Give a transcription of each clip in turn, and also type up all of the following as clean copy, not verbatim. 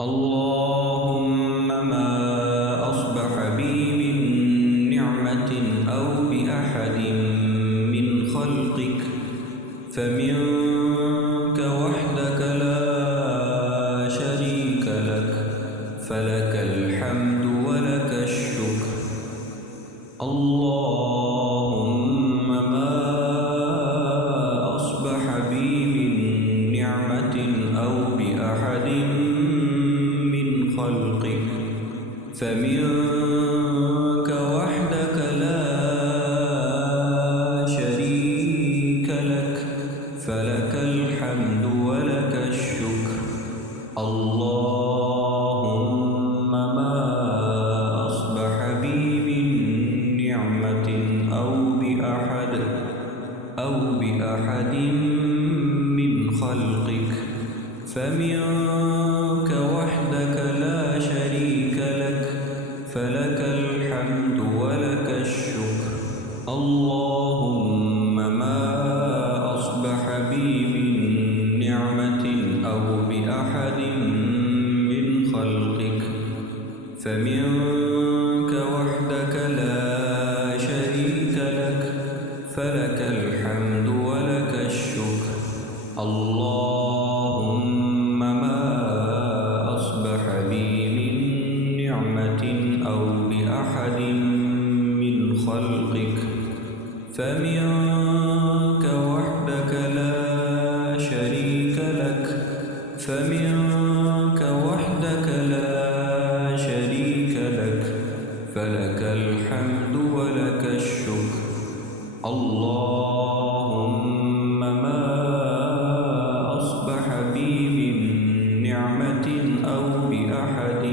اللهم ما أصبح بي من نعمة أو بأحد من خلقك فمنك وحدك لا شريك لك، فلك الحمد ولك الشكر. اللهم ما أصبح بي من نعمة أو بأحد من خلقك فمنك وحدك لا شريك لك، فلك الحمد ولك الشكر. اللهم ما أصبح بي من نعمة أو بأحد من خلقك فمنك وحدك لا شريك لك، فلك الحمد ولك الشكر. اللهم ما أصبح بي من نعمة أو بأحد من خلقك فمنك وحدك لا شريك لك، فلك الحمد ولك الشكر. اللهم ما أصبح بي من نعمة أو بأحد من خلقك فمنك وحدك لا شريك لك، فمنك وحدك لا شريك لك، فلك الحمد ولك الشكر. اللهم ما أصبح بي من نعمة أو بأحد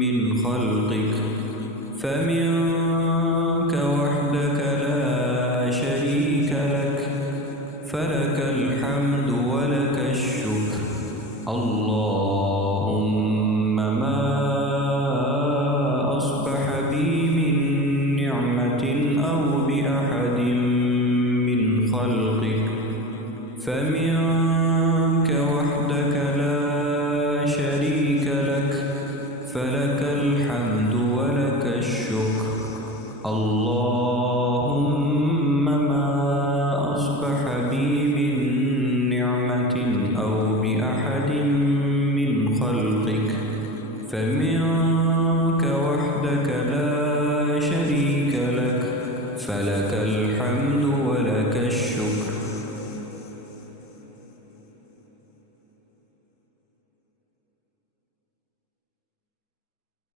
من خلقك فمنك وحدك لا شريك لك، فلك الحمد ولك الشكر. اللهم ما أصبح بي من نعمة أو بأحد من خلقك فمنك وحدك لا شريك لك، فلك الحمد ولك الشكر. اللهم ما أصبح بي من نعمة أو بأحد من خلقك فمنك وحدك لا شريك لك، فلك